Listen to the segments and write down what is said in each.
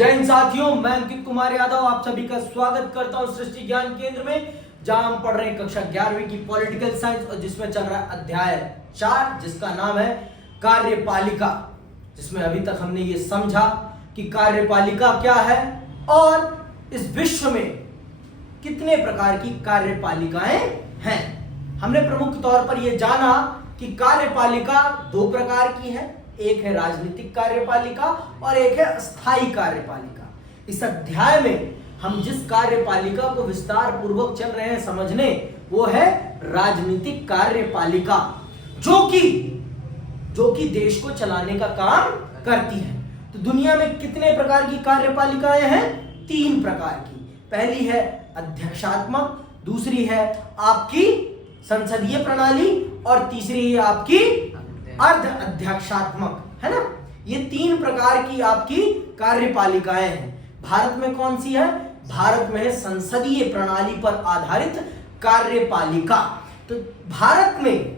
जय हिंद साथियों, मैं अंकित कुमार यादव आप सभी का स्वागत करता हूं सृष्टि ज्ञान केंद्र में, जहां हम पढ़ रहे हैं कक्षा 11वीं की पॉलिटिकल साइंस और जिसमें चल रहा है अध्याय 4 जिसका नाम है कार्यपालिका। जिसमें अभी तक हमने ये समझा कि कार्यपालिका क्या है और इस विश्व में कितने प्रकार की कार्यपालिकाएं हैं। हमने प्रमुख तौर पर यह जाना कि कार्यपालिका दो प्रकार की है, एक है राजनीतिक कार्यपालिका और एक है अस्थायी कार्यपालिका। इस अध्याय में हम जिस कार्यपालिका को विस्तार पूर्वक चल रहे हैं समझने, वो है राजनीतिक कार्यपालिका, जो कि देश को चलाने का काम करती है। तो दुनिया में कितने प्रकार की कार्यपालिकाएं हैं? 3 प्रकार की। पहली है अध्यक्षात्मक, दूसरी है आपकी संसदीय प्रणाली और तीसरी है आपकी अर्ध अध्यक्षात्मक, है ना। ये 3 प्रकार की आपकी कार्यपालिकाएं हैं। भारत में कौन सी है? भारत में संसदीय प्रणाली पर आधारित कार्यपालिका। तो भारत में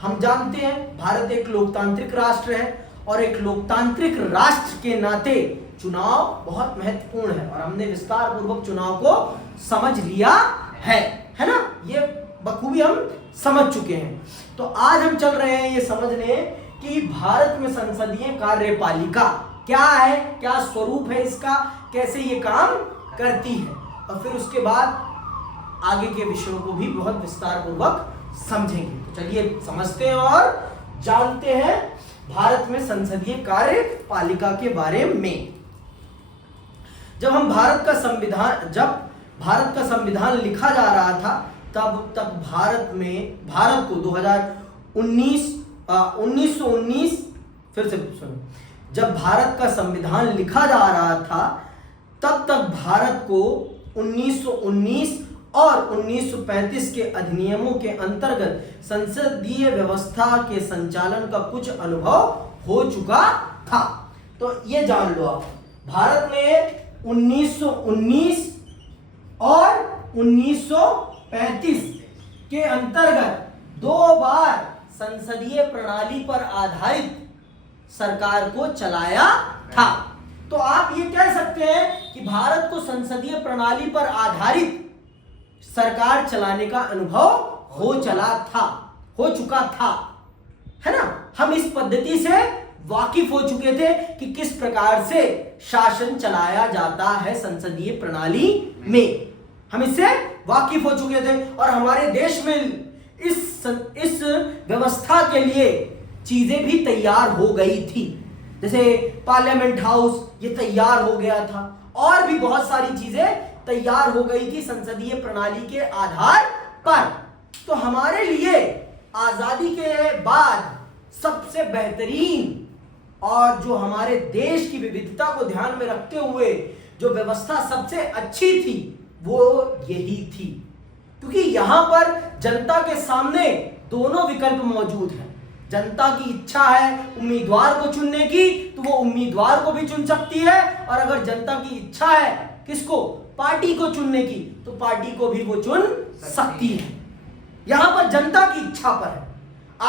हम जानते हैं भारत एक लोकतांत्रिक राष्ट्र है और एक लोकतांत्रिक राष्ट्र के नाते चुनाव बहुत महत्वपूर्ण है और हमने विस्तार पूर्वक चुनाव को समझ लिया है ना। ये बखूबी हम समझ चुके हैं। तो आज हम चल रहे हैं ये समझने कि भारत में संसदीय कार्यपालिका क्या है, क्या स्वरूप है इसका, कैसे ये काम करती है, और फिर उसके बाद आगे के विषयों को भी बहुत विस्तार पूर्वक समझेंगे। तो चलिए समझते हैं और जानते हैं भारत में संसदीय कार्यपालिका के बारे में। जब भारत का संविधान लिखा जा रहा था तब तक भारत को 1919 फिर से सुनो, जब भारत का संविधान लिखा जा रहा था तब तक भारत को 1919 और 1935 के अधिनियमों के अंतर्गत संसदीय व्यवस्था के संचालन का कुछ अनुभव हो चुका था। तो ये जान लो आप, भारत ने 1919 और 1935 के अंतर्गत 2 बार संसदीय प्रणाली पर आधारित सरकार को चलाया था। तो आप ये कह सकते हैं कि भारत को संसदीय प्रणाली पर आधारित सरकार चलाने का अनुभव हो चुका था, है ना। हम इस पद्धति से वाकिफ हो चुके थे कि किस प्रकार से शासन चलाया जाता है संसदीय प्रणाली में, हम इससे वाकिफ हो चुके थे और हमारे देश में इस व्यवस्था के लिए चीजें भी तैयार हो गई थी। जैसे पार्लियामेंट हाउस ये तैयार हो गया था और भी बहुत सारी चीजें तैयार हो गई थी संसदीय प्रणाली के आधार पर। तो हमारे लिए आजादी के बाद सबसे बेहतरीन और जो हमारे देश की विविधता को ध्यान में रखते हुए जो व्यवस्था सबसे अच्छी थी वो यही थी, क्योंकि यहां पर जनता के सामने दोनों विकल्प मौजूद हैं। जनता की इच्छा है उम्मीदवार को चुनने की तो वो उम्मीदवार को भी चुन सकती है, और अगर जनता की इच्छा है किसको, पार्टी को चुनने की, तो पार्टी को भी वो चुन सकती है। यहां पर जनता की इच्छा पर है।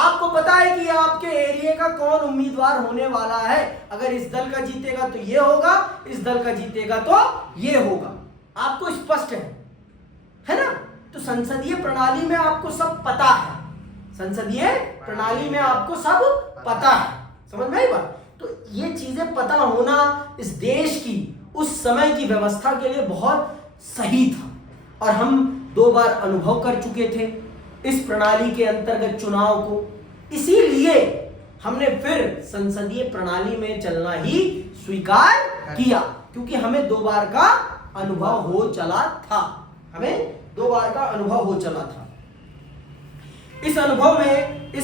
आपको पता है कि आपके एरिया का कौन उम्मीदवार होने वाला है, अगर इस दल का जीतेगा तो ये होगा, इस दल का जीतेगा तो ये होगा, आपको स्पष्ट है ना। तो संसदीय प्रणाली में आपको सब पता है, संसदीय प्रणाली में आपको सब पता है, समझ में आई बात। तो ये चीजें पता होना इस देश की उस समय की व्यवस्था के लिए बहुत सही था, और हम 2 बार अनुभव कर चुके थे इस प्रणाली के अंतर्गत चुनाव को। इसीलिए हमने फिर संसदीय प्रणाली में चलना ही स्वीकार किया, क्योंकि हमें 2 बार का अनुभव हो चला था, इस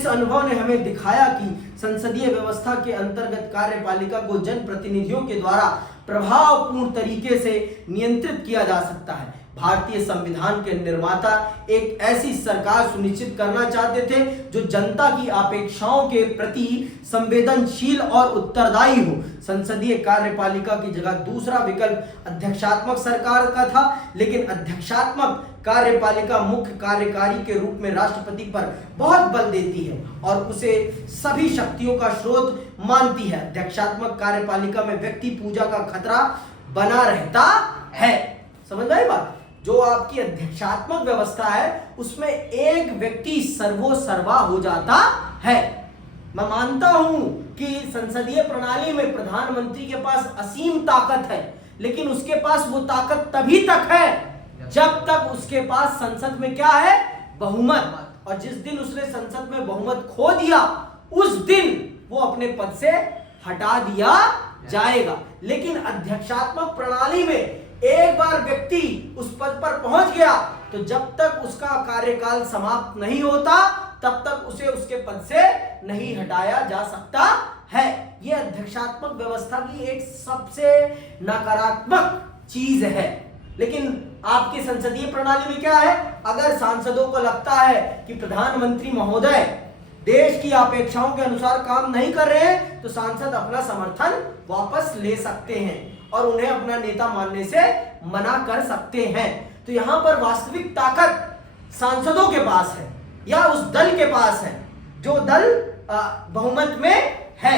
अनुभव ने हमें दिखाया कि संसदीय व्यवस्था के अंतर्गत कार्यपालिका को जनप्रतिनिधियों के द्वारा प्रभावपूर्ण तरीके से नियंत्रित किया जा सकता है। भारतीय संविधान के निर्माता एक ऐसी सरकार सुनिश्चित करना चाहते थे जो जनता की अपेक्षाओं के प्रति संवेदनशील और उत्तरदायी हो। संसदीय कार्यपालिका की जगह दूसरा विकल्प अध्यक्षात्मक सरकार का था, लेकिन अध्यक्षात्मक कार्यपालिका मुख्य कार्यकारी के रूप में राष्ट्रपति पर बहुत बल देती है और उसे सभी शक्तियों का स्रोत मानती है। अध्यक्षात्मक कार्यपालिका में व्यक्ति पूजा का खतरा बना रहता है। समझ में आई बात? जो आपकी अध्यक्षात्मक व्यवस्था है उसमें एक व्यक्ति सर्वोसर्वा हो जाता है। मैं मानता हूं कि संसदीय प्रणाली में प्रधानमंत्री के पास असीम ताकत है, लेकिन उसके पास वो ताकत तभी तक है जब तक उसके पास संसद में क्या है? बहुमत। और जिस दिन उसने संसद में बहुमत खो दिया उस दिन वो अपने पद से हटा दिया जाएगा। लेकिन अध्यक्षात्मक प्रणाली में एक बार व्यक्ति उस पद पर पहुंच गया तो जब तक उसका कार्यकाल समाप्त नहीं होता तब तक उसे उसके पद से नहीं हटाया जा सकता है। यह अध्यक्षात्मक व्यवस्था की एक सबसे नकारात्मक चीज है। लेकिन आपकी संसदीय प्रणाली में क्या है? अगर सांसदों को लगता है कि प्रधानमंत्री महोदय देश की अपेक्षाओं के अनुसार काम नहीं कर रहे हैं तो सांसद अपना समर्थन वापस ले सकते हैं और उन्हें अपना नेता मानने से मना कर सकते हैं। तो यहां पर वास्तविक ताकत सांसदों के पास है या उस दल के पास है जो दल बहुमत में है,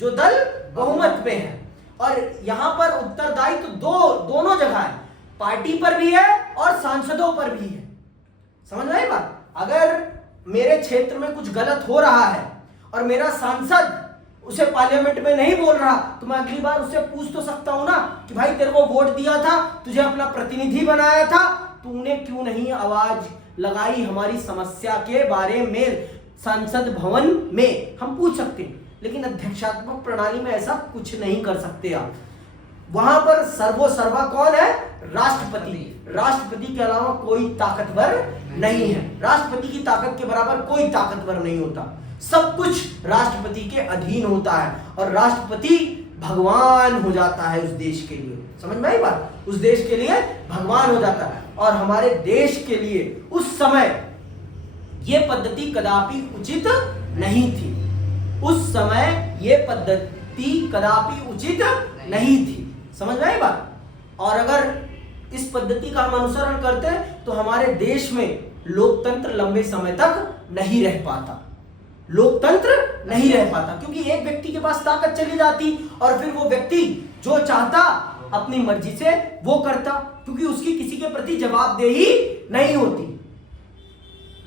जो दल बहुमत में है। और यहां पर उत्तरदायित्व दोनों जगह है, पार्टी पर भी है और सांसदों पर भी है। समझ में आई बात? अगर मेरे क्षेत्र में कुछ गलत हो रहा है और मेरा सांसद उसे पार्लियामेंट में नहीं बोल रहा तो मैं अगली बार उससे पूछ तो सकता हूं ना कि भाई तेरे को वोट दिया था, तुझे अपना प्रतिनिधि बनाया था, तूने क्यों नहीं आवाज लगाई हमारी समस्या के बारे में संसद भवन में? हम पूछ सकते हैं। लेकिन अध्यक्षात्मक प्रणाली में ऐसा कुछ नहीं कर सकते आप। वहां पर सर्वोसर्वा कौन है? राष्ट्रपति। राष्ट्रपति के अलावा कोई ताकतवर नहीं है। राष्ट्रपति की ताकत के बराबर कोई ताकतवर नहीं होता। सब कुछ राष्ट्रपति के अधीन होता है और राष्ट्रपति भगवान हो जाता है उस देश के लिए। समझ में आई बात? उस देश के लिए भगवान हो जाता है। और हमारे देश के लिए उस समय यह पद्धति कदापि उचित नहीं थी। उस समय यह पद्धति कदापि उचित नहीं थी। समझ में आई बात? और अगर इस पद्धति का हम अनुसरण करते तो हमारे देश में लोकतंत्र लंबे समय तक नहीं रह पाता। लोकतंत्र नहीं रह पाता क्योंकि एक व्यक्ति के पास ताकत चली जाती और फिर वो व्यक्ति जो चाहता अपनी मर्जी से वो करता, क्योंकि उसकी किसी के प्रति जवाबदेही नहीं होती।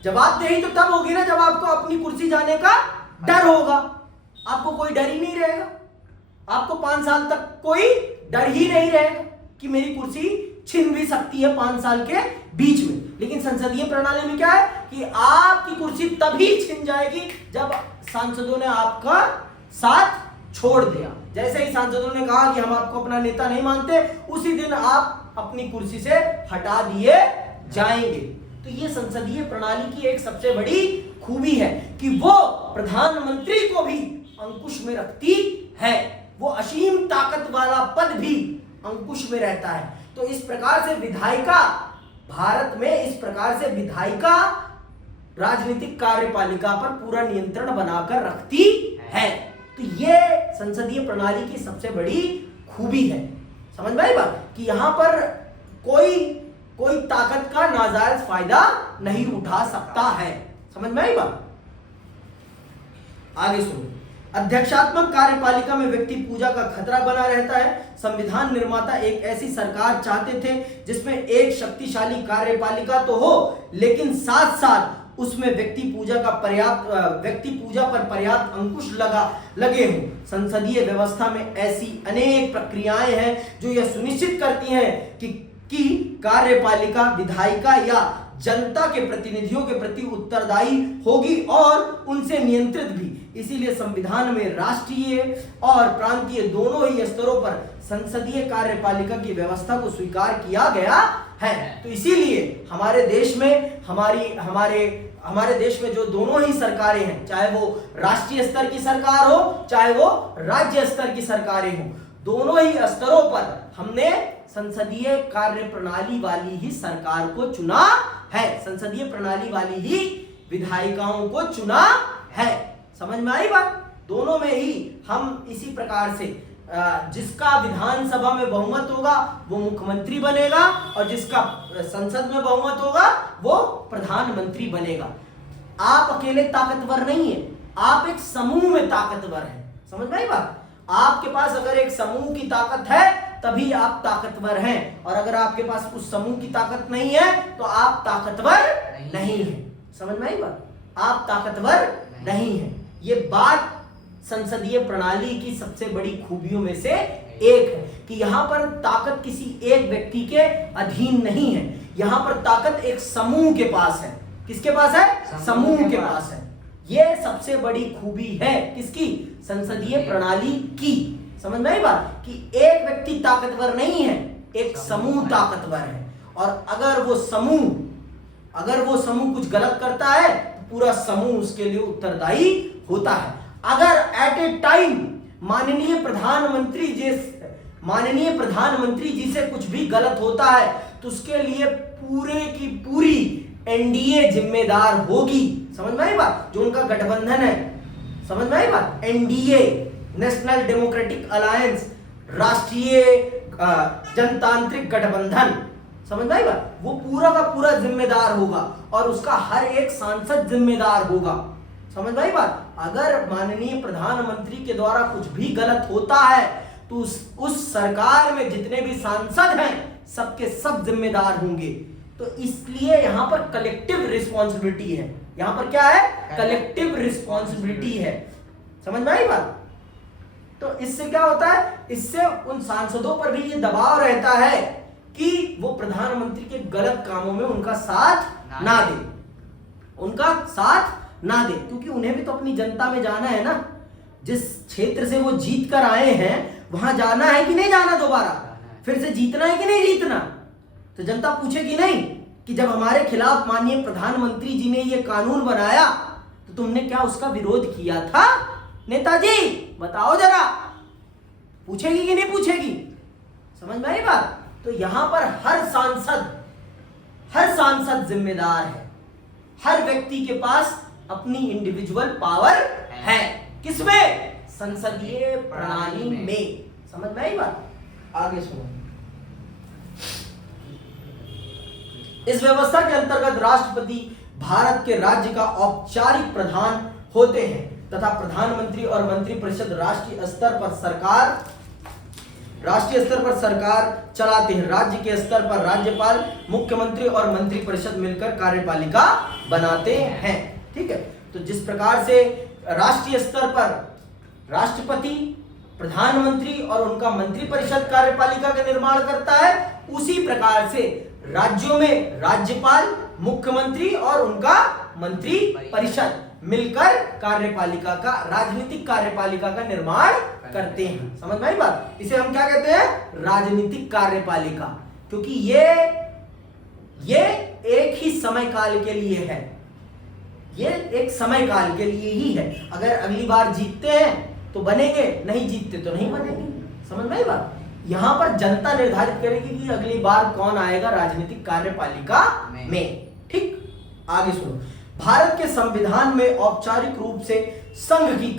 जवाबदेही तो तब होगी ना जब आपको अपनी कुर्सी जाने का डर होगा। आपको कोई डर ही नहीं रहेगा। आपको 5 साल तक कोई डर ही नहीं रहेगा कि मेरी कुर्सी छिन भी सकती है 5 साल के बीच में। लेकिन संसदीय प्रणाली में क्या है कि आपकी कुर्सी तभी छिन जाएगी जब सांसदों ने आपका साथ छोड़ दिया। जैसे ही सांसदों ने कहा कि हम आपको अपना नेता नहीं मानते, उसी दिन आप अपनी कुर्सी से हटा दिए जाएंगे। तो ये संसदीय प्रणाली की एक सबसे बड़ी खूबी है कि वो प्रधानमंत्री को भी अंकुश में रखती है। वो असीम ताकत वाला पद भी अंकुश में रहता है। तो इस प्रकार से विधायिका, भारत में इस प्रकार से विधायिका राजनीतिक कार्यपालिका पर पूरा नियंत्रण बनाकर रखती है। तो ये संसदीय प्रणाली की सबसे बड़ी खूबी है। समझ में आई बात? कि यहां पर कोई ताकत का नाजायज फायदा नहीं उठा सकता है। समझ में आई बात? आगे सुनो। अध्यक्षात्मक कार्यपालिका में व्यक्ति पूजा का खतरा बना रहता है। संविधान निर्माता एक ऐसी सरकार चाहते थे जिसमें एक शक्तिशाली कार्यपालिका तो हो, लेकिन साथ साथ उसमें व्यक्ति पूजा पर पर्याप्त अंकुश लगे हों। संसदीय व्यवस्था में ऐसी अनेक प्रक्रियाएं हैं जो यह सुनिश्चित करती हैं कि कार्यपालिका विधायिका या जनता के प्रतिनिधियों के प्रति उत्तरदायी होगी और उनसे नियंत्रित भी। इसीलिए संविधान में राष्ट्रीय और प्रांतीय दोनों ही स्तरों पर संसदीय कार्यपालिका की व्यवस्था को स्वीकार किया गया है। तो इसीलिए हमारे देश में हमारे देश में जो दोनों ही सरकारें हैं, चाहे वो राष्ट्रीय स्तर की सरकार हो चाहे वो राज्य स्तर की सरकारें हो, दोनों ही स्तरों पर हमने संसदीय कार्य प्रणाली वाली ही सरकार को चुना है। संसदीय प्रणाली वाली ही विधायिकाओं को चुना है। समझ में आई बात? दोनों में ही हम इसी प्रकार से जिसका विधानसभा में बहुमत होगा वो मुख्यमंत्री बनेगा और जिसका संसद में बहुमत होगा वो प्रधानमंत्री बनेगा। आप अकेले ताकतवर नहीं है, आप एक समूह में ताकतवर हैं। समझ में आई बात? आपके पास अगर एक समूह की ताकत है तभी आप ताकतवर हैं, और अगर आपके पास उस समूह की ताकत नहीं है तो आप ताकतवर नहीं हैं। समझ में आई बात? आप ताकतवर नहीं हैं। ये बात संसदीय प्रणाली की सबसे बड़ी खूबियों में से एक है कि यहां पर ताकत किसी एक व्यक्ति के अधीन नहीं है, यहां पर ताकत एक समूह के पास है। किसके पास है? समूह के पास है। यह सबसे बड़ी खूबी है किसकी? संसदीय प्रणाली की। समझ में आई बात? कि एक व्यक्ति ताकतवर नहीं है, एक समूह ताकतवर है, और अगर वो समूह कुछ गलत करता है तो पूरा समूह उसके लिए उत्तरदायी होता है। अगर एट ए टाइम माननीय प्रधानमंत्री जी से कुछ भी गलत होता है तो उसके लिए पूरे की पूरी एनडीए जिम्मेदार होगी। समझ में आई बात? जो उनका गठबंधन है, समझ में आई बात? एनडीए, नेशनल डेमोक्रेटिक अलायंस, राष्ट्रीय जनतांत्रिक गठबंधन, समझ में आई बात? वो पूरा का पूरा जिम्मेदार होगा और उसका हर एक सांसद जिम्मेदार होगा। समझ में आई बात? अगर माननीय प्रधानमंत्री के द्वारा कुछ भी गलत होता है तो उस सरकार में जितने भी सांसद हैं सबके सब जिम्मेदार होंगे। तो इसलिए यहां पर कलेक्टिव रिस्पॉन्सिबिलिटी है। यहां पर क्या है? कलेक्टिव रिस्पॉन्सिबिलिटी है। समझ में आई बात? तो इससे क्या होता है? इससे उन सांसदों पर भी ये दबाव रहता है कि वो प्रधानमंत्री के गलत कामों में उनका साथ ना दे, क्योंकि उन्हें भी तो अपनी जनता में जाना है ना। जिस क्षेत्र से वो जीत कर आए हैं वहां जाना है कि नहीं जाना, दोबारा फिर से जीतना है कि नहीं जीतना। तो जनता पूछेगी नहीं कि जब हमारे खिलाफ माननीय प्रधानमंत्री जी ने ये कानून बनाया तो तुमने क्या उसका विरोध किया था नेताजी, बताओ जरा। पूछेगी कि नहीं पूछेगी? समझ में आई बात? तो यहां पर हर सांसद जिम्मेदार है। हर व्यक्ति के पास अपनी इंडिविजुअल पावर है। किसमें? संसदीय प्रणाली में। समझ में आई बात? आगे सुनो। इस व्यवस्था के अंतर्गत राष्ट्रपति भारत के राज्य का औपचारिक प्रधान होते हैं तथा प्रधानमंत्री और मंत्रिपरिषद राष्ट्रीय स्तर पर सरकार चलाते हैं। राज्य के स्तर पर राज्यपाल, मुख्यमंत्री और मंत्रिपरिषद मिलकर कार्यपालिका बनाते हैं। ठीक है? तो जिस प्रकार से राष्ट्रीय स्तर पर राष्ट्रपति, प्रधानमंत्री और उनका मंत्रिपरिषद कार्यपालिका का निर्माण करता है, उसी प्रकार से राज्यों में राज्यपाल, मुख्यमंत्री और उनका मंत्रिपरिषद मिलकर राजनीतिक कार्यपालिका का निर्माण करते हैं। समझ में आई बात? इसे हम क्या कहते हैं? राजनीतिक कार्यपालिका। क्योंकि ये एक ही समय काल के लिए है। ये एक समय काल के लिए ही है। अगर अगली बार जीतते हैं तो बनेंगे, नहीं जीतते तो नहीं बनेंगे। समझ में आई बात? यहां पर जनता निर्धारित करेगी कि अगली बार कौन आएगा राजनीतिक कार्यपालिका में। ठीक? आगे सुनो। भारत के संविधान में औपचारिक रूप से संघ की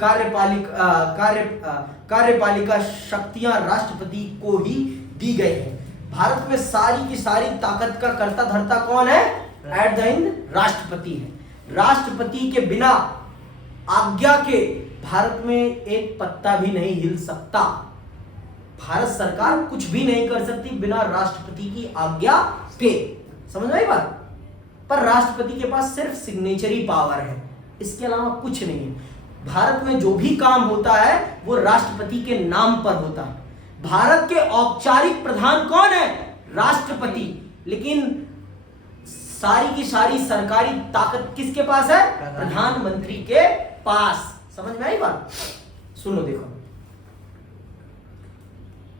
कार्यपालिका शक्तियां राष्ट्रपति को ही दी गई है। भारत में सारी की सारी ताकत का कर्ता धर्ता कौन है? एट द एंड राष्ट्रपति है। राष्ट्रपति के बिना आज्ञा के भारत में एक पत्ता भी नहीं हिल सकता। भारत सरकार कुछ भी नहीं कर सकती बिना राष्ट्रपति की आज्ञा के। समझ में आई बात? पर राष्ट्रपति के पास सिर्फ सिग्नेचरी पावर है, इसके अलावा कुछ नहीं है। भारत में जो भी काम होता है वो राष्ट्रपति के नाम पर होता है। भारत के औपचारिक प्रधान कौन है? राष्ट्रपति। लेकिन सारी की सारी सरकारी ताकत किसके पास है? प्रधानमंत्री के पास। समझ में आई बात? सुनो देखो।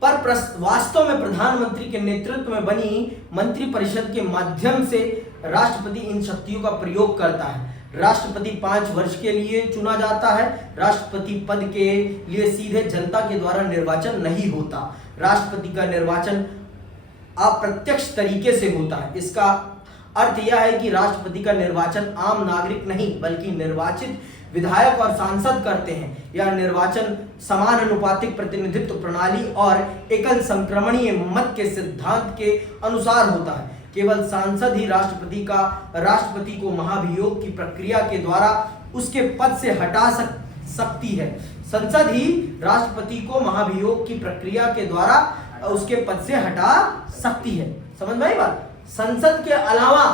पर वास्तव में प्रधानमंत्री के नेतृत्व में बनी मंत्रिपरिषद के माध्यम से राष्ट्रपति इन शक्तियों का प्रयोग करता है। राष्ट्रपति 5 वर्ष के लिए चुना जाता है। राष्ट्रपति पद के लिए सीधे जनता के द्वारा निर्वाचन नहीं होता। राष्ट्रपति का निर्वाचन अप्रत्यक्ष तरीके से होता है। इसका अर्थ यह है कि राष्ट्रपति का निर्वाचन आम नागरिक नहीं बल्कि निर्वाचित विधायक और सांसद करते हैं। यह निर्वाचन समानुपातिक प्रतिनिधित्व प्रणाली और एकल संक्रमणीय मत के सिद्धांत के अनुसार होता है। केवल सांसद ही राष्ट्रपति को महाभियोग की प्रक्रिया के द्वारा उसके पद से हटा सकती है। संसद ही राष्ट्रपति को महाभियोग की प्रक्रिया के द्वारा उसके पद से हटा सकती है। समझ में आई बात? संसद के अलावा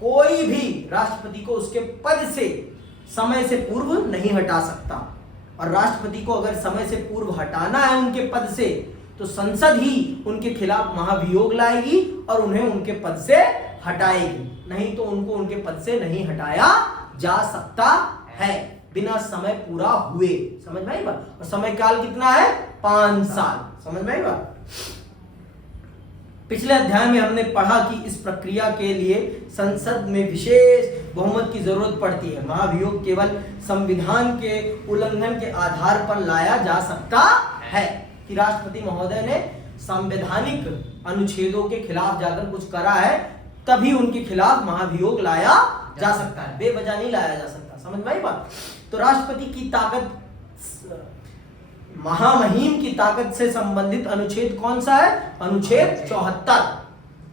कोई भी राष्ट्रपति को उसके पद से समय से पूर्व नहीं हटा सकता, और राष्ट्रपति को अगर समय से पूर्व हटाना है उनके पद से तो संसद ही उनके खिलाफ महाभियोग लाएगी और उन्हें उनके पद से हटाएगी, नहीं तो उनको उनके पद से नहीं हटाया जा सकता है बिना समय पूरा हुए। समझ में आई बात? और समय काल कितना है? 5 साल। समझ में आई बात? पिछले अध्याय में हमने पढ़ा कि इस प्रक्रिया के लिए संसद में विशेष बहुमत की जरूरत पड़ती है। महाभियोग केवल संविधान के उल्लंघन के आधार पर लाया जा सकता है, कि राष्ट्रपति महोदय ने संवैधानिक अनुच्छेदों के खिलाफ जाकर कुछ करा है तभी उनके खिलाफ महाभियोग लाया जा सकता है, बेवजह नहीं लाया जा सकता। समझ में आई बात? तो राष्ट्रपति की ताकत, महामहिम की ताकत से संबंधित अनुच्छेद कौन सा है? अनुच्छेद 74।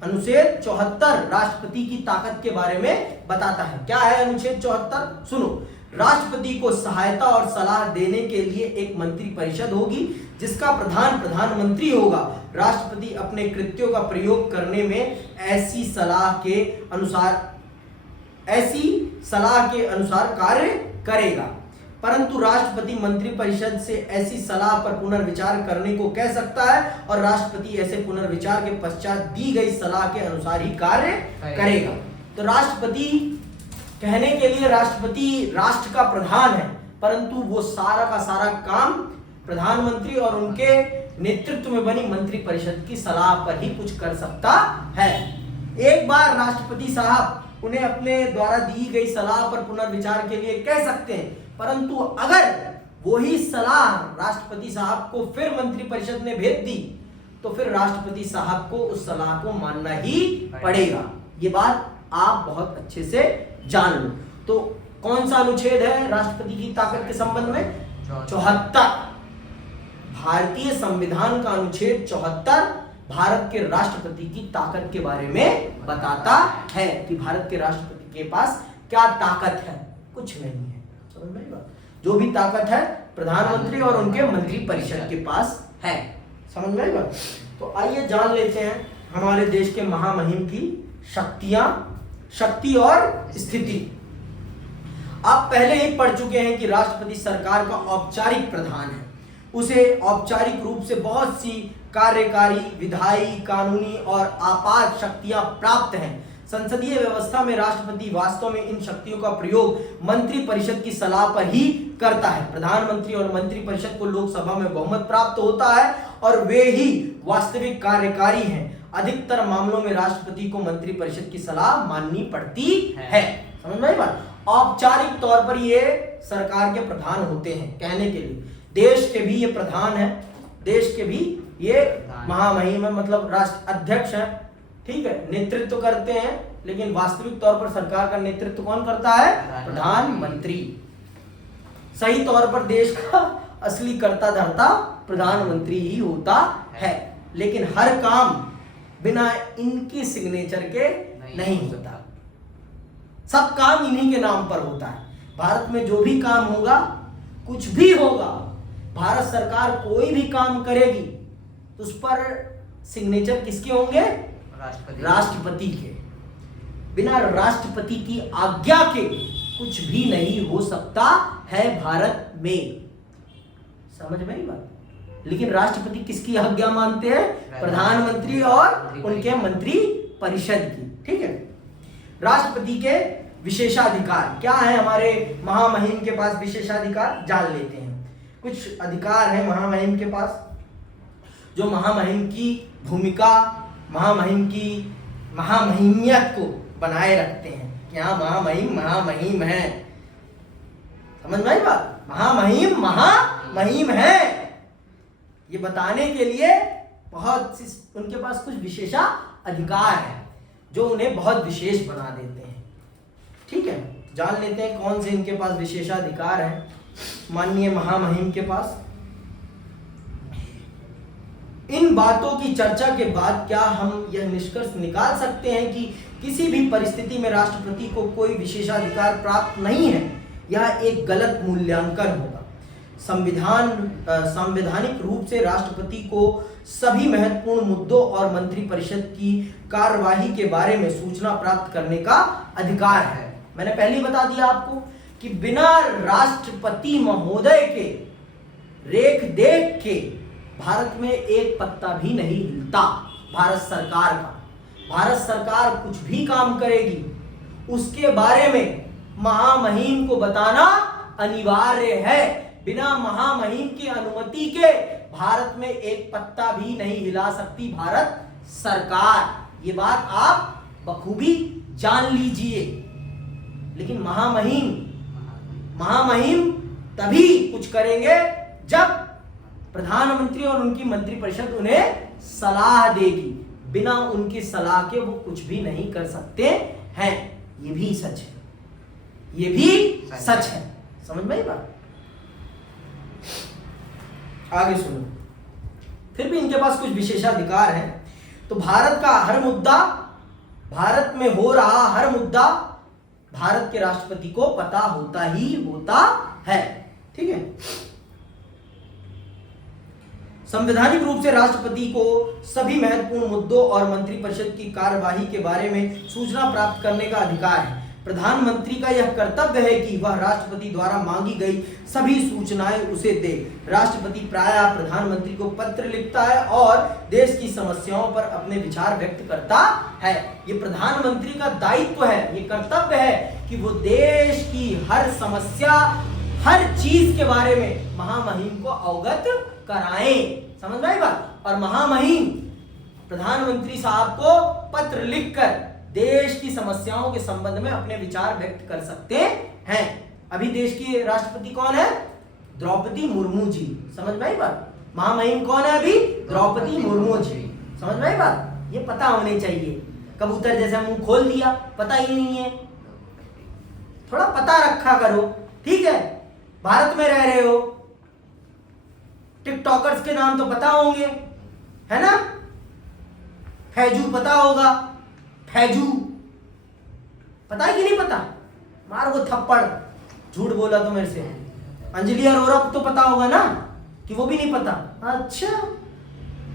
अनुच्छेद 74 राष्ट्रपति की ताकत के बारे में बताता है। क्या है अनुच्छेद 74? सुनो, राष्ट्रपति को सहायता और सलाह देने के लिए एक मंत्री परिषद होगी जिसका प्रधान प्रधानमंत्री होगा। राष्ट्रपति अपने कृत्यों का प्रयोग करने में ऐसी सलाह के अनुसार कार्य करेगा, परंतु राष्ट्रपति मंत्रिपरिषद से ऐसी सलाह पर पुनर्विचार करने को कह सकता है और राष्ट्रपति ऐसे पुनर्विचार के पश्चात दी गई सलाह के अनुसार ही कार्य करेगा। तो राष्ट्रपति, कहने के लिए राष्ट्रपति राष्ट्र का प्रधान है, परंतु वो सारा का सारा काम प्रधानमंत्री और उनके नेतृत्व में बनी मंत्रिपरिषद की सलाह पर ही कुछ कर सकता है। एक बार राष्ट्रपति साहब उन्हें अपने द्वारा दी गई सलाह पर पुनर्विचार के लिए कह सकते हैं, परंतु अगर वही सलाह राष्ट्रपति साहब को फिर मंत्रिपरिषद ने भेज दी तो फिर राष्ट्रपति साहब को उस सलाह को मानना ही पड़ेगा। ये बात आप बहुत अच्छे से जान लो। तो कौन सा अनुच्छेद है राष्ट्रपति की ताकत के संबंध में? 74। भारतीय संविधान का अनुच्छेद 74 भारत के राष्ट्रपति की ताकत के बारे में बताता है कि भारत के राष्ट्रपति के पास क्या ताकत है। कुछ नहीं है। समझ में आई बात? जो भी ताकत है प्रधानमंत्री और उनके मंत्रिपरिषद के पास है। समझ में आई बात? तो आइए जान लेते हैं हमारे देश के महामहिम की शक्ति और स्थिति। आप पहले ही पढ़ चुके हैं कि राष्ट्रपति सरकार का औपचारिक प्रधान है। उसे औपचारिक रूप से बहुत सी कार्यकारी, विधायी, कानूनी और आपात शक्तियां प्राप्त हैं। संसदीय व्यवस्था में राष्ट्रपति वास्तव में इन शक्तियों का प्रयोग मंत्रिपरिषद की सलाह पर ही करता है। प्रधानमंत्री और मंत्रिपरिषद को लोकसभा में बहुमत प्राप्त होता है और वे ही वास्तविक कार्यकारी हैं। अधिकतर मामलों में राष्ट्रपति को मंत्रिपरिषद की सलाह माननी पड़ती है। समझ में आई बात? औपचारिक तौर पर ये सरकार के प्रधान होते हैं। कहने के लिए देश के भी ये प्रधान है, देश के भी ये महामहिम है, मतलब राष्ट्र अध्यक्ष है। ठीक है, नेतृत्व करते हैं, लेकिन वास्तविक तौर पर सरकार का नेतृत्व कौन करता है? प्रधानमंत्री। सही तौर पर देश का असली कर्ता धर्ता प्रधानमंत्री ही होता है, लेकिन हर काम बिना इनकी सिग्नेचर के नहीं होता। सब काम इन्हीं के नाम पर होता है। भारत में जो भी काम होगा, कुछ भी होगा, भारत सरकार कोई भी काम करेगी तो उस पर सिग्नेचर किसके होंगे? राष्ट्रपति के। बिना राष्ट्रपति की आज्ञा के कुछ भी नहीं हो सकता है भारत में। समझ में आई बात? लेकिन राष्ट्रपति किसकी आज्ञा मानते हैं? प्रधानमंत्री और उनके मंत्री परिषद की। ठीक है, राष्ट्रपति के विशेषाधिकार क्या है? हमारे महामहिम के पास विशेषाधिकार जान लेते हैं। कुछ अधिकार है महामहिम के पास जो महामहिम की भूमिका, महामहिम की महामहिमियत को बनाए रखते हैं। क्या महामहिम है? समझ में आई बात? महामहिम है, ये बताने के लिए बहुत उनके पास कुछ विशेषाधिकार है जो उन्हें बहुत विशेष बना देते हैं। ठीक है, जान लेते हैं कौन से इनके पास विशेषाधिकार है माननीय महामहिम के पास। इन बातों की चर्चा के बाद क्या हम यह निष्कर्ष निकाल सकते हैं कि किसी भी परिस्थिति में राष्ट्रपति को कोई विशेषाधिकार प्राप्त नहीं है? यह एक गलत मूल्यांकन होगा। संवैधानिक रूप से राष्ट्रपति को सभी महत्वपूर्ण मुद्दों और मंत्रिपरिषद की कार्यवाही के बारे में सूचना प्राप्त करने का अधिकार है। मैंने पहले ही बता दिया आपको कि बिना राष्ट्रपति महोदय के रेख देख के भारत में एक पत्ता भी नहीं हिलता। भारत सरकार कुछ भी काम करेगी उसके बारे में महामहिम को बताना अनिवार्य है। बिना महामहिम की अनुमति के भारत में एक पत्ता भी नहीं हिला सकती भारत सरकार। ये बात आप बखूबी जान लीजिए। लेकिन महामहिम तभी कुछ करेंगे जब प्रधानमंत्री और उनकी मंत्रिपरिषद उन्हें सलाह देगी। बिना उनकी सलाह के वो कुछ भी नहीं कर सकते हैं। ये भी सच है, ये भी सच है। समझ में आई बात? आगे सुनो। फिर भी इनके पास कुछ विशेषाधिकार है। तो भारत में हो रहा हर मुद्दा भारत के राष्ट्रपति को पता होता ही होता है। ठीक है। संवैधानिक रूप से राष्ट्रपति को सभी महत्वपूर्ण मुद्दों और मंत्रिपरिषद की कार्यवाही के बारे में सूचना प्राप्त करने का अधिकार है। प्रधानमंत्री का यह कर्तव्य है कि वह राष्ट्रपति द्वारा मांगी गई सभी सूचनाएं उसे दे। राष्ट्रपति प्रायः प्रधानमंत्री को पत्र लिखता है और देश की समस्याओं पर अपने विचार व्यक्त करता है। ये प्रधानमंत्री का दायित्व है, ये कर्तव्य है कि वो देश की हर समस्या, हर चीज के बारे में महामहिम को अवगत कराएं। समझ में आई बात? और महामहिम प्रधानमंत्री साहब को पत्र लिखकर देश की समस्याओं के संबंध में अपने विचार व्यक्त कर सकते हैं। अभी देश की राष्ट्रपति कौन है? द्रौपदी मुर्मू जी। समझ में आई बात? महामहिम कौन है अभी? द्रौपदी मुर्मू जी। समझ में आई बात? ये पता होने चाहिए। कबूतर जैसा मुंह खोल दिया, पता ही नहीं है। थोड़ा पता रखा करो, ठीक है? भारत में रह रहे हो, टिकटॉकर्स के नाम तो पता होंगे, है ना? फैजू पता होगा, फैजू पता है कि नहीं पता? मार वो थप्पड़, झूठ बोला तो मेरे से। अंजलि अरोरा तो पता होगा ना, कि वो भी नहीं पता? अच्छा,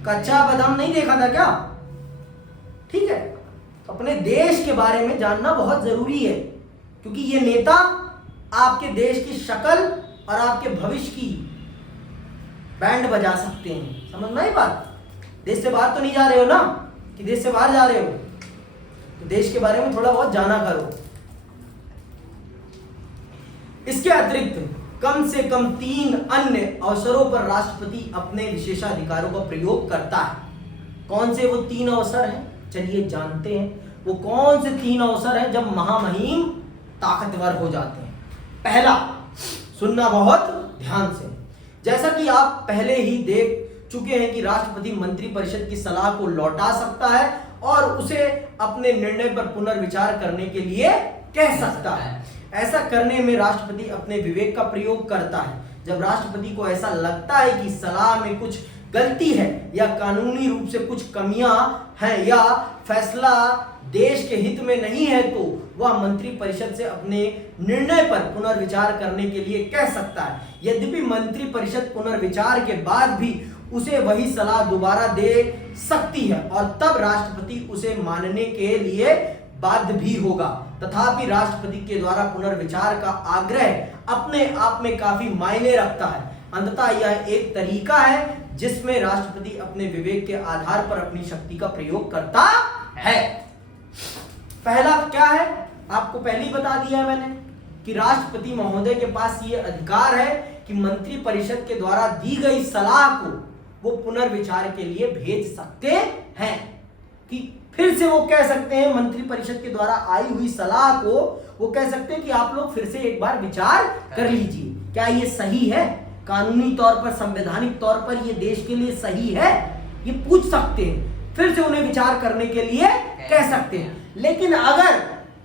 कच्चा बादाम नहीं देखा था क्या? ठीक है। तो अपने देश के बारे में जानना बहुत जरूरी है, क्योंकि ये नेता आपके देश की शक्ल और आपके भविष्य की बैंड बजा सकते हैं। समझ में आई बात? देश से बाहर तो नहीं जा रहे हो ना, कि देश से बाहर जा रहे हो? तो देश के बारे में थोड़ा बहुत जाना करो। इसके अतिरिक्त कम से कम 3 अन्य अवसरों पर राष्ट्रपति अपने विशेषाधिकारों का प्रयोग करता है। कौन से वो 3 अवसर हैं? चलिए जानते हैं वो कौन से 3 अवसर हैं जब महामहिम ताकतवर हो जाते हैं। पहला, सुनना बहुत ध्यान से। जैसा कि आप पहले ही देख चुके हैं कि राष्ट्रपति मंत्रिपरिषद की सलाह को लौटा सकता है और उसे अपने निर्णय पर पुनर्विचार करने के लिए कह सकता है। ऐसा करने में राष्ट्रपति अपने विवेक का प्रयोग करता है। जब राष्ट्रपति को ऐसा लगता है कि सलाह में कुछ गलती है या कानूनी रूप से कुछ कमियां हैं या फैसला देश के हित में नहीं है, तो वह मंत्रिपरिषद से अपने निर्णय पर पुनर्विचार करने के लिए कह सकता है। यद्यपि मंत्रिपरिषद पुनर्विचार के बाद भी उसे वही सलाह दोबारा दे सकती है और तब राष्ट्रपति उसे मानने के लिए बाध्य भी होगा। तथापि राष्ट्रपति के द्वारा पुनर्विचार का आग्रह अपने आप में काफी मायने रखता है। अंततः यह एक तरीका है जिसमें राष्ट्रपति अपने विवेक के आधार पर अपनी शक्ति का प्रयोग करता है। पहला क्या है? आपको पहले ही बता दिया है मैंने कि राष्ट्रपति महोदय के पास ये अधिकार है कि मंत्रिपरिषद के द्वारा दी गई सलाह को वो पुनर्विचार के लिए भेज सकते हैं। कि फिर से वो कह सकते हैं, मंत्रिपरिषद के द्वारा आई हुई सलाह को वो कह सकते हैं कि आप लोग फिर से एक बार विचार कर लीजिए, क्या ये सही है, कानूनी तौर पर, संवैधानिक तौर पर ये देश के लिए सही है, ये पूछ सकते हैं। फिर से उन्हें विचार करने के लिए कह सकते हैं। लेकिन अगर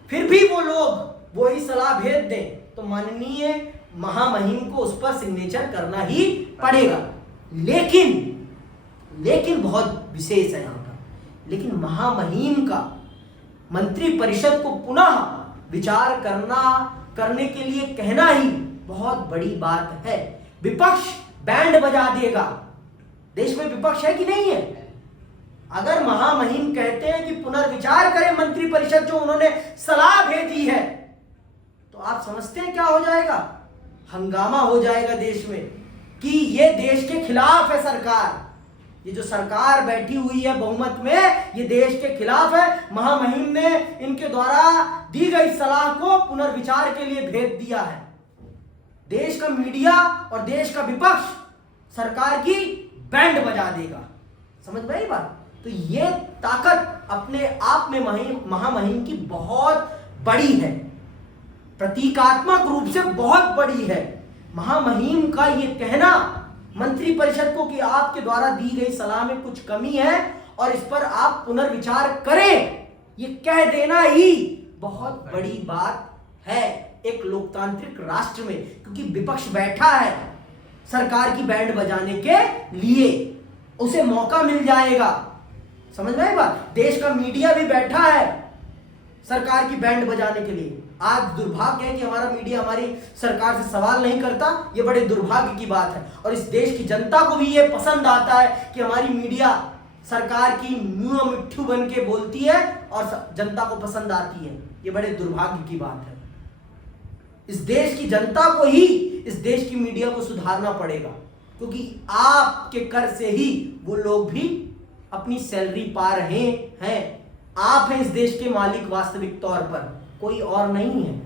फिर भी वो लोग वही सलाह भेज दें तो माननीय महामहिम को उस पर सिग्नेचर करना ही पड़ेगा। लेकिन बहुत विशेष है यहाँ पर, लेकिन महामहिम का मंत्रिपरिषद को पुनः विचार करने के लिए कहना ही बहुत बड़ी बात है। विपक्ष बैंड बजा देगा। देश में विपक्ष है कि नहीं है? अगर महामहिम कहते हैं कि पुनर्विचार करें मंत्रिपरिषद जो उन्होंने सलाह भेजी है, तो आप समझते हैं क्या हो जाएगा? हंगामा हो जाएगा देश में कि ये देश के खिलाफ है सरकार। ये जो सरकार बैठी हुई है बहुमत में, ये देश के खिलाफ है। महामहिम ने इनके द्वारा दी गई सलाह को पुनर्विचार के लिए भेज दिया है। देश का मीडिया और देश का विपक्ष सरकार की बैंड बजा देगा। समझ में आई बात? तो ये ताकत अपने आप में महामहिम की बहुत बड़ी है, प्रतीकात्मक रूप से बहुत बड़ी है। महामहिम का ये कहना मंत्रिपरिषद को कि आपके द्वारा दी गई सलाह में कुछ कमी है और इस पर आप पुनर्विचार करें, ये कह देना ही बहुत बड़ी बात है एक लोकतांत्रिक राष्ट्र में, क्योंकि विपक्ष बैठा है सरकार की बैंड बजाने के लिए, उसे मौका मिल जाएगा। समझ में आई बात? देश का मीडिया भी बैठा है सरकार की बैंड बजाने के लिए। आज दुर्भाग्य है कि हमारा मीडिया हमारी सरकार से सवाल नहीं करता, ये बड़े दुर्भाग्य की बात है। और इस देश की जनता को भी ये पसंद आता है कि हमारी मीडिया सरकार की मुंह मिट्ठू बन के बोलती है और जनता को पसंद आती है। ये बड़े दुर्भाग्य की बात है। इस देश की जनता को ही इस देश की मीडिया को सुधारना पड़ेगा, क्योंकि आपके कर से ही वो लोग भी अपनी सैलरी पा रहे हैं। आप हैं इस देश के मालिक वास्तविक तौर पर, कोई और नहीं है।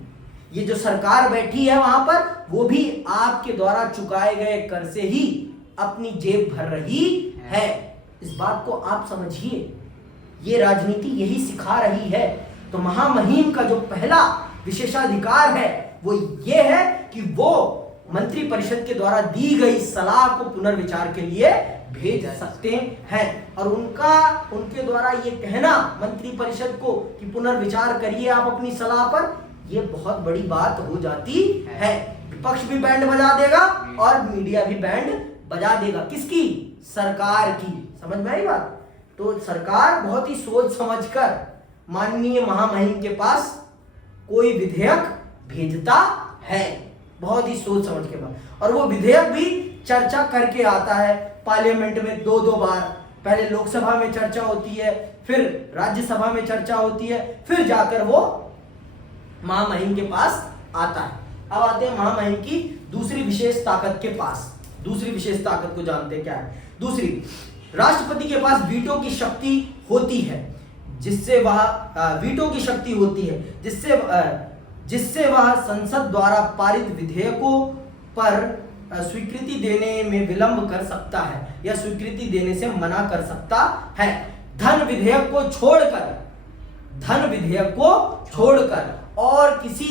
ये जो सरकार बैठी है वहां पर, वो भी आपके द्वारा चुकाए गए कर से ही अपनी जेब भर रही है। इस बात को आप समझिए, ये राजनीति यही सिखा रही है। तो महामहिम का जो पहला विशेषाधिकार है वो ये है कि वो मंत्रिपरिषद के द्वारा दी गई सलाह को पुनर्विचार के लिए भेज सकते हैं। और उनके द्वारा ये कहना मंत्रिपरिषद को कि पुनर्विचार करिए आप अपनी सलाह पर, ये बहुत बड़ी बात हो जाती है। विपक्ष भी बैंड बजा देगा और मीडिया भी बैंड बजा देगा। किसकी? सरकार की। समझ में आई बात? तो सरकार बहुत ही सोच समझकर माननीय महामहिम के पास कोई विधेयक भेजता है, बहुत ही सोच समझ के बाद। और वो विधेयक भी चर्चा करके आता है पार्लियामेंट में 2-2 बार। पहले लोकसभा में चर्चा होती है, फिर राज्यसभा में चर्चा होती है, फिर जाकर वो महामहिम के पास आता है। अब आते हैं महामहिम की दूसरी विशेष ताकत के पास। दूसरी विशेष ताकत को जानते हैं क्या है? दूसरी, राष्ट्रपति के पास वीटो की शक्ति होती है, जिससे वह वीटो की शक्ति होती है जिससे वह संसद द्वारा पारित विधेयकों पर स्वीकृति देने में विलंब कर सकता है या स्वीकृति देने से मना कर सकता है। धन विधेयक को छोड़कर और किसी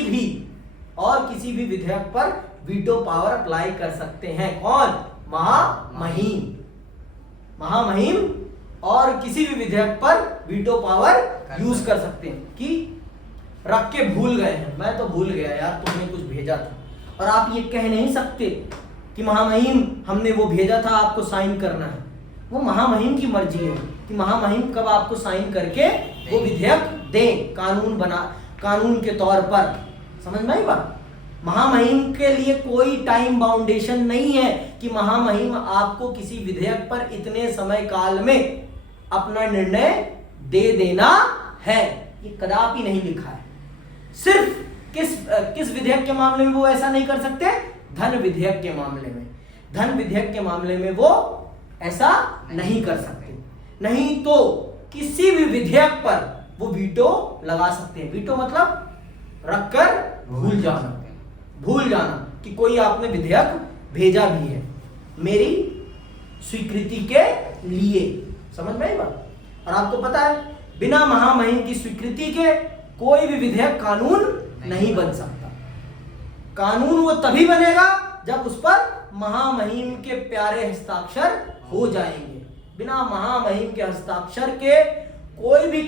भी विधेयक पर वीटो पावर अप्लाई कर सकते हैं। कौन? महामहिम और किसी भी विधेयक पर वीटो पावर यूज कर सकते हैं। कि रख के भूल गए हैं, मैं तो भूल गया यार, तुमने कुछ भेजा था। और आप ये कह नहीं सकते कि महामहिम हमने वो भेजा था, आपको साइन करना है। वो महामहिम की मर्जी है कि महामहिम कब आपको साइन करके वो विधेयक दें कानून के तौर पर। समझ में आई बात? महामहिम के लिए कोई टाइम बाउंडेशन नहीं है कि महामहिम आपको किसी विधेयक पर इतने समय काल में अपना निर्णय दे देना है। ये कदापि नहीं लिखा है। सिर्फ किस विधेयक के मामले में वो ऐसा नहीं कर सकते? धन विधेयक के मामले में वो ऐसा नहीं कर सकते। नहीं तो किसी भी विधेयक पर वो वीटो लगा सकते हैं। वीटो मतलब रखकर भूल जाना कि कोई आपने विधेयक भेजा भी है मेरी स्वीकृति के लिए। समझ में आई बात? और आपको पता है बिना महामहिम की स्वीकृति के कोई भी विधेयक कानून नहीं बन सकता। कानून वो तभी बनेगा जब उस पर महामहिम के प्यारे हस्ताक्षर हो जाएंगे। बिना महामहिम के हस्ताक्षर के कोई भी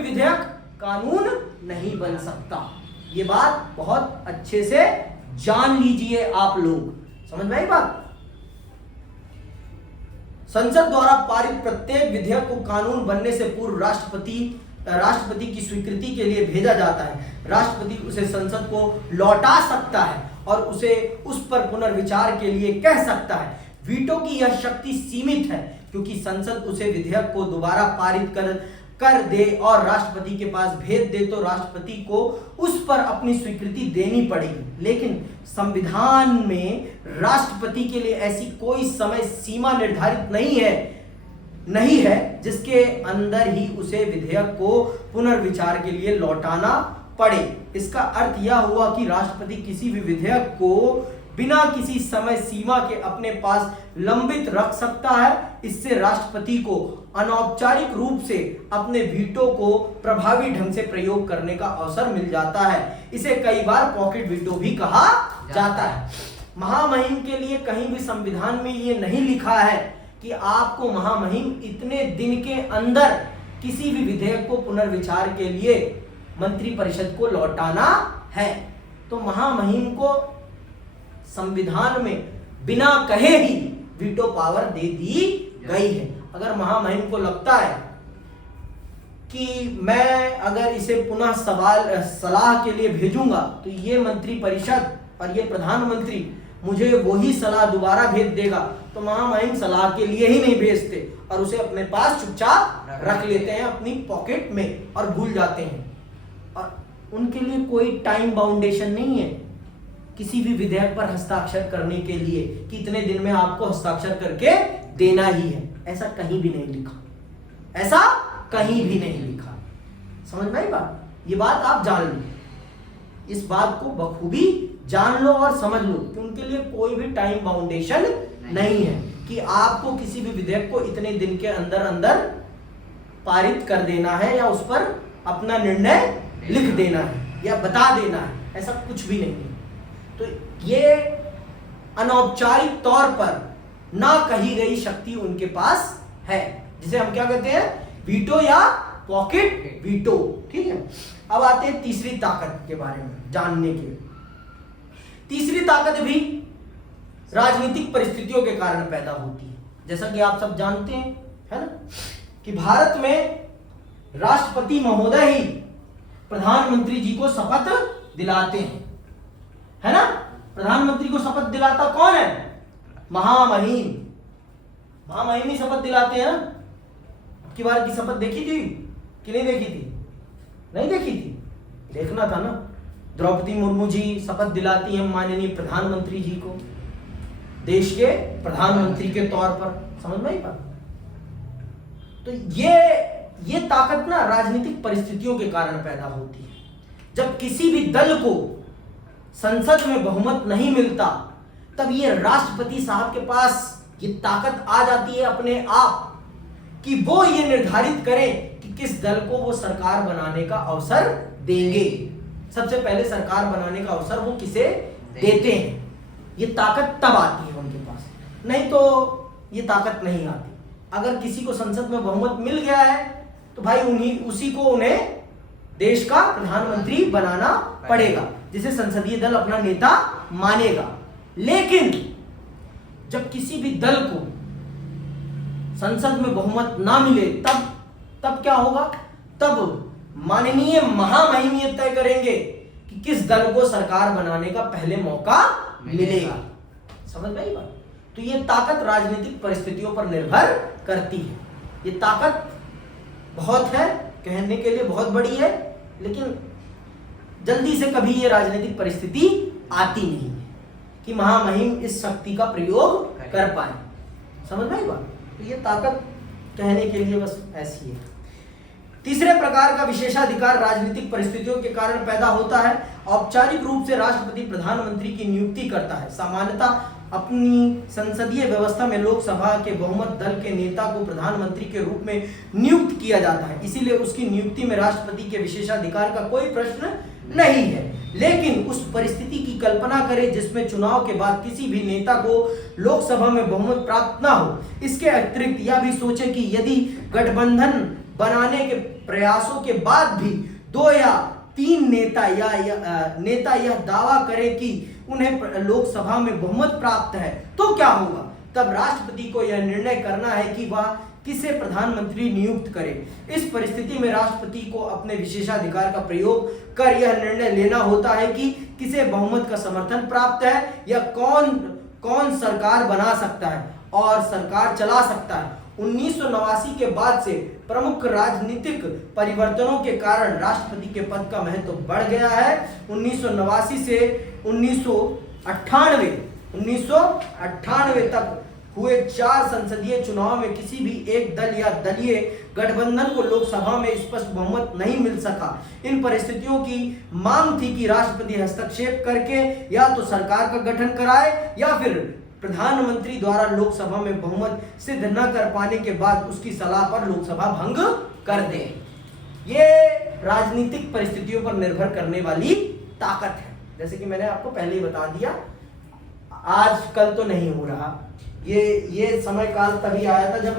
विधेयक कानून नहीं बन सकता। ये बात बहुत अच्छे से जान लीजिए आप लोग। समझ में आई बात? संसद द्वारा पारित प्रत्येक विधेयक को कानून बनने से पूर्व राष्ट्रपति की स्वीकृति के लिए भेजा जाता है। राष्ट्रपति उसे संसद को लौटा सकता है और उसे उस पर पुनर्विचार के लिए कह सकता है। वीटो की यह शक्ति सीमित है क्योंकि संसद उसे विधेयक को दोबारा पारित कर दे और राष्ट्रपति के पास भेज दे तो राष्ट्रपति को उस पर अपनी स्वीकृति देनी पड़ेगी। लेकिन संविधान में राष्ट्रपति के लिए ऐसी कोई समय सीमा निर्धारित नहीं है जिसके अंदर ही उसे विधेयक को पुनर्विचार के लिए लौटाना पड़े। इसका अर्थ यह हुआ कि राष्ट्रपति किसी भी विधेयक को बिना किसी समय सीमा के अपने पास लंबित रख सकता है। इससे राष्ट्रपति को अनौपचारिक रूप से अपने वीटो को प्रभावी ढंग से प्रयोग करने का अवसर मिल जाता है। इसे कई बार पॉकेट वीटो भी कहा जाता है। महामहिम के लिए कहीं भी संविधान में ये नहीं लिखा है कि आपको महामहिम इतने दिन के अंदर किसी भी विधेयक को पुनर्विचार के लिए मंत्रिपरिषद को लौटाना है। तो महामहिम को संविधान में बिना कहे ही वीटो पावर दे दी गई है। अगर महामहिम को लगता है कि मैं अगर इसे पुनः सलाह के लिए भेजूंगा तो ये मंत्रिपरिषद और ये प्रधानमंत्री मुझे वही सलाह दोबारा भेज देगा, तो महामहिम सलाह के लिए ही नहीं भेजते और उसे अपने पास चुपचाप रख लेते हैं अपनी पॉकेट में और भूल जाते हैं। और उनके लिए कोई टाइम बाउंडेशन नहीं है किसी भी विधेयक पर हस्ताक्षर करने के लिए कि इतने दिन में आपको हस्ताक्षर करके देना ही है। ऐसा कहीं भी नहीं लिखा, ऐसा कहीं भी नहीं लिखा। समझ में आई बात? ये बात आप जान लो, इस बात को बखूबी जान लो और समझ लो कि उनके लिए कोई भी टाइम बाउंडेशन नहीं है कि आपको किसी भी विधेयक को इतने दिन के अंदर अंदर पारित कर देना है या उस पर अपना निर्णय लिख देना है या बता देना है। ऐसा कुछ भी नहीं है। तो ये अनौपचारिक तौर पर ना कही गई शक्ति उनके पास है, जिसे हम क्या कहते हैं, वीटो या पॉकेट वीटो। ठीक है, अब आते हैं तीसरी ताकत के बारे में जानने के। तीसरी ताकत भी राजनीतिक परिस्थितियों के कारण पैदा होती है। जैसा कि आप सब जानते हैं, है ना, कि भारत में राष्ट्रपति महोदय ही प्रधानमंत्री जी को शपथ दिलाते हैं, है ना। प्रधानमंत्री को शपथ दिलाता कौन है? महामहिम। महामहिम ही शपथ दिलाते हैं। अब की बार की शपथ देखी थी कि नहीं देखी थी? नहीं देखी थी, देखना था ना। द्रौपदी मुर्मू जी शपथ दिलाती हैं माननीय प्रधानमंत्री जी को, देश के प्रधानमंत्री के तौर पर। समझ में आई बात? तो ये ताकत ना राजनीतिक परिस्थितियों के कारण पैदा होती है। जब किसी भी दल को संसद में बहुमत नहीं मिलता, तब ये राष्ट्रपति साहब के पास ये ताकत आ जाती है अपने आप कि वो ये निर्धारित करें कि किस दल को वो सरकार बनाने का अवसर देंगे। सबसे पहले सरकार बनाने का अवसर वो किसे देते हैं। ये ताकत तब आती है उनके पास, नहीं तो ये ताकत नहीं आती। अगर किसी को संसद में बहुमत मिल गया है तो भाई उसी को उन्हें देश का प्रधानमंत्री बनाना पड़ेगा, जिसे संसदीय दल अपना नेता मानेगा। लेकिन जब किसी भी दल को संसद में बहुमत ना मिले, तब क्या होगा? तब माननीय महामहिम ये तय करेंगे कि किस दल को सरकार बनाने का पहले मौका मिलेगा। समझ में आई बात? तो ये ताकत राजनीतिक परिस्थितियों पर निर्भर करती है। ये ताकत बहुत है, कहने के लिए बहुत बड़ी है, लेकिन जल्दी से कभी ये राजनीतिक परिस्थिति आती नहीं है कि महामहिम इस शक्ति का प्रयोग कर पाए। समझ में आई बात? तो ये ताकत कहने के लिए बस ऐसी है। तीसरे प्रकार का विशेषाधिकार राजनीतिक परिस्थितियों के कारण पैदा होता है। औपचारिक रूप से राष्ट्रपति प्रधानमंत्री की नियुक्ति करता है। सामान्यतः अपनी संसदीय व्यवस्था में लोकसभा के बहुमत दल के नेता को प्रधानमंत्री के रूप में नियुक्त किया जाता है, इसीलिए उसकी नियुक्ति में राष्ट्रपति के विशेषाधिकार का कोई प्रश्न नहीं है। लेकिन उस परिस्थिति की कल्पना करें जिसमें चुनाव के बाद किसी भी नेता को लोकसभा में बहुमत प्राप्त ना हो। इसके अतिरिक्त यह भी सोचें कि यदि गठबंधन बनाने के प्रयासों के बाद भी 2 या 3 नेता यह दावा करें कि उन्हें लोकसभा में बहुमत प्राप्त है, तो क्या होगा? तब राष्ट्रपति को यह निर्णय करना है कि वह किसे प्रधानमंत्री नियुक्त करे। इस परिस्थिति में राष्ट्रपति को अपने विशेषाधिकार का प्रयोग कर यह निर्णय लेना होता है कि किसे बहुमत का समर्थन प्राप्त है या कौन सरकार बना सकता है और सरकार चला सकता है। 1989 के बाद से प्रमुख राजनीतिक परिवर्तनों के कारण राष्ट्रपति के पद का महत्व बढ़ गया है। 1989 से 1998 तक हुए 4 संसदीय चुनाव में किसी भी एक दल या दलीय गठबंधन को लोकसभा में स्पष्ट बहुमत नहीं मिल सका। इन परिस्थितियों की मांग थी कि राष्ट्रपति हस्तक्षेप करके या तो सरकार का गठन कराए या फिर प्रधानमंत्री द्वारा लोकसभा में बहुमत सिद्ध न कर पाने के बाद उसकी सलाह पर लोकसभा भंग कर दे। ये राजनीतिक परिस्थितियों पर निर्भर करने वाली ताकत है। जैसे कि मैंने आपको पहले ही बता दिया, आज कल तो नहीं हो रहा। ये समय काल तभी आया था जब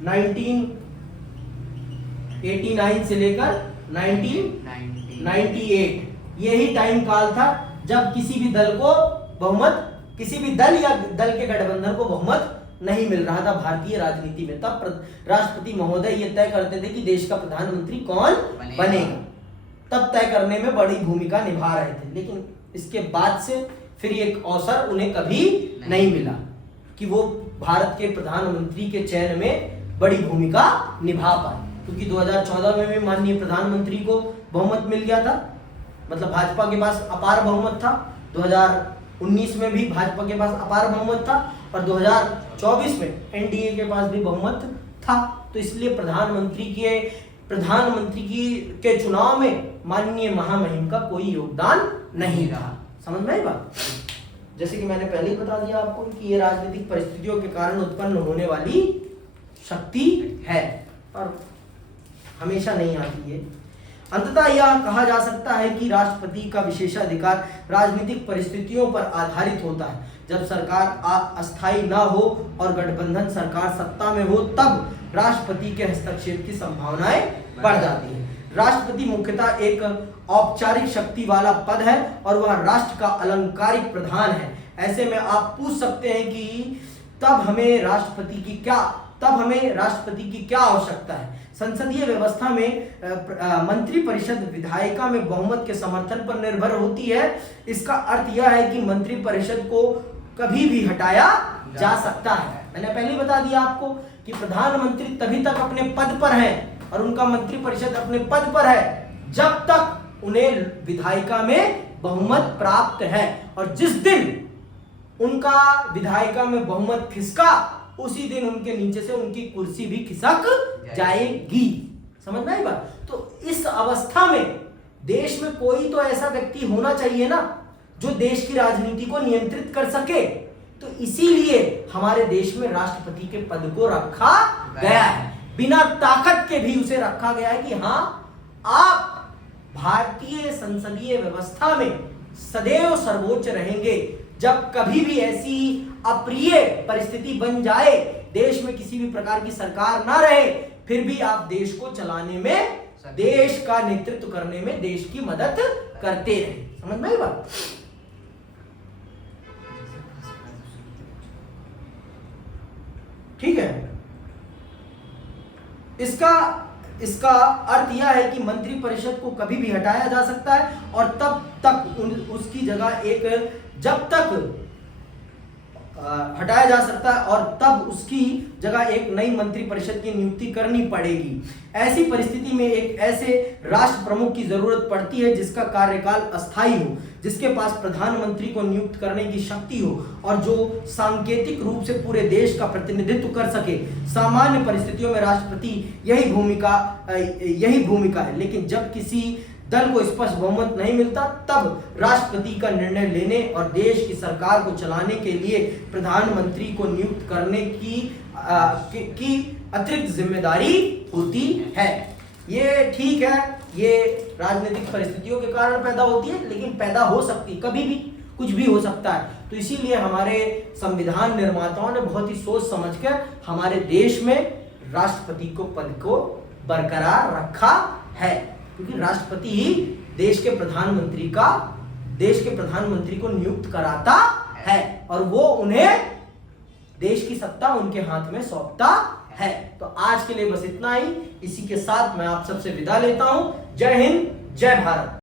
1989 से लेकर 1998 यही टाइम काल था जब किसी भी दल को बहुमत, किसी भी दल या दल के गठबंधन को बहुमत नहीं मिल रहा था भारतीय राजनीति में। तब राष्ट्रपति महोदय ये तय करते थे कि देश का प्रधानमंत्री कौन बनेगा। तब तय करने में बड़ी भूमिका निभा रहे थे। लेकिन इसके बाद से फिर एक अवसर उन्हें कभी नहीं मिला कि वो भारत के प्रधानमंत्री के चयन में बड़ी भूमिका निभा पाए, क्योंकि 2014 में भी माननीय प्रधानमंत्री को बहुमत मिल गया था, मतलब भाजपा के पास अपार बहुमत था। 2019 में भी भाजपा के पास अपार बहुमत था और 2024 में एनडीए के पास भी बहुमत था। तो इसलिए प्रधानमंत्री के चुनाव में माननीय महामहिम का कोई योगदान नहीं रहा। समझ में आई बात? जैसे कि मैंने पहले ही बता दिया आपको कि ये राजनीतिक परिस्थितियों के कारण उत्पन्न होने वाली शक्ति है और हमेशा नहीं आती है। अंततः यह कहा जा सकता है कि राष्ट्रपति का विशेषाधिकार राजनीतिक परिस्थितियों पर आधारित होता है। जब सरकार अस्थायी न हो और गठबंधन सरकार सत्ता में हो, तब राष्ट्रपति के हस्तक्षेप की संभावनाएं बढ़ जाती है। राष्ट्रपति मुख्यतः एक औपचारिक शक्ति वाला पद है और वह राष्ट्र का अलंकारिक प्रधान है। ऐसे में आप पूछ सकते हैं कि तब हमें राष्ट्रपति की क्या आवश्यकता है। संसदीय व्यवस्था में मंत्रिपरिषद विधायिका में बहुमत के समर्थन पर निर्भर होती है। इसका अर्थ यह है कि मंत्रिपरिषद को कभी भी हटाया जा सकता है। मैंने पहले ही बता दिया आपको कि प्रधानमंत्री तभी तक अपने पद पर हैं और उनका मंत्रिपरिषद अपने पद पर है जब तक उन्हें विधायिका में बहुमत प्राप्त है, और जिस दिन उनका विधायिका में बहुमत खिसका उसी दिन उनके नीचे से उनकी कुर्सी भी खिसक जाएगी। समझ में आई बात? तो इस अवस्था में देश में कोई तो ऐसा व्यक्ति होना चाहिए ना जो देश की राजनीति को नियंत्रित कर सके। तो इसीलिए हमारे देश में राष्ट्रपति के पद को रखा गया है। बिना ताकत के भी उसे रखा गया है कि हाँ, आप भारतीय संसदीय व्यवस्था में सदैव सर्वोच्च रहेंगे। जब कभी भी ऐसी अप्रिय परिस्थिति बन जाए, देश में किसी भी प्रकार की सरकार ना रहे, फिर भी आप देश को चलाने में, देश का नेतृत्व करने में देश की मदद करते रहे। समझ में आई बात? ठीक है। इसका अर्थ यह है कि मंत्रिपरिषद को कभी भी हटाया जा सकता है और तब तक उसकी जगह जब तक हटाया जा सकता है और तब उसकी जगह एक नई मंत्रिपरिषद की नियुक्ति करनी पड़ेगी। ऐसी परिस्थिति में एक ऐसे राष्ट्र प्रमुख की जरूरत पड़ती है जिसका कार्यकाल अस्थायी हो, जिसके पास प्रधानमंत्री को नियुक्त करने की शक्ति हो और जो सांकेतिक रूप से पूरे देश का प्रतिनिधित्व कर सके। सामान्य परिस्थितियों में राष्ट्रपति यही भूमिका है, लेकिन जब किसी दल को स्पष्ट बहुमत नहीं मिलता, तब राष्ट्रपति का निर्णय लेने और देश की सरकार को चलाने के लिए प्रधानमंत्री को नियुक्त करने की अतिरिक्त जिम्मेदारी होती है। ये ठीक है, ये राजनीतिक परिस्थितियों के कारण पैदा होती है, लेकिन पैदा हो सकती, कभी भी कुछ भी हो सकता है। तो इसीलिए हमारे संविधान निर्माताओं ने बहुत ही सोच समझकर हमारे देश में राष्ट्रपति को पद को बरकरार रखा है, क्योंकि राष्ट्रपति ही देश के प्रधानमंत्री को नियुक्त कराता है और वो उन्हें देश की सत्ता उनके हाथ में सौंपता है। तो आज के लिए बस इतना ही। इसी के साथ मैं आप सबसे विदा लेता हूं। जय हिंद, जय भारत।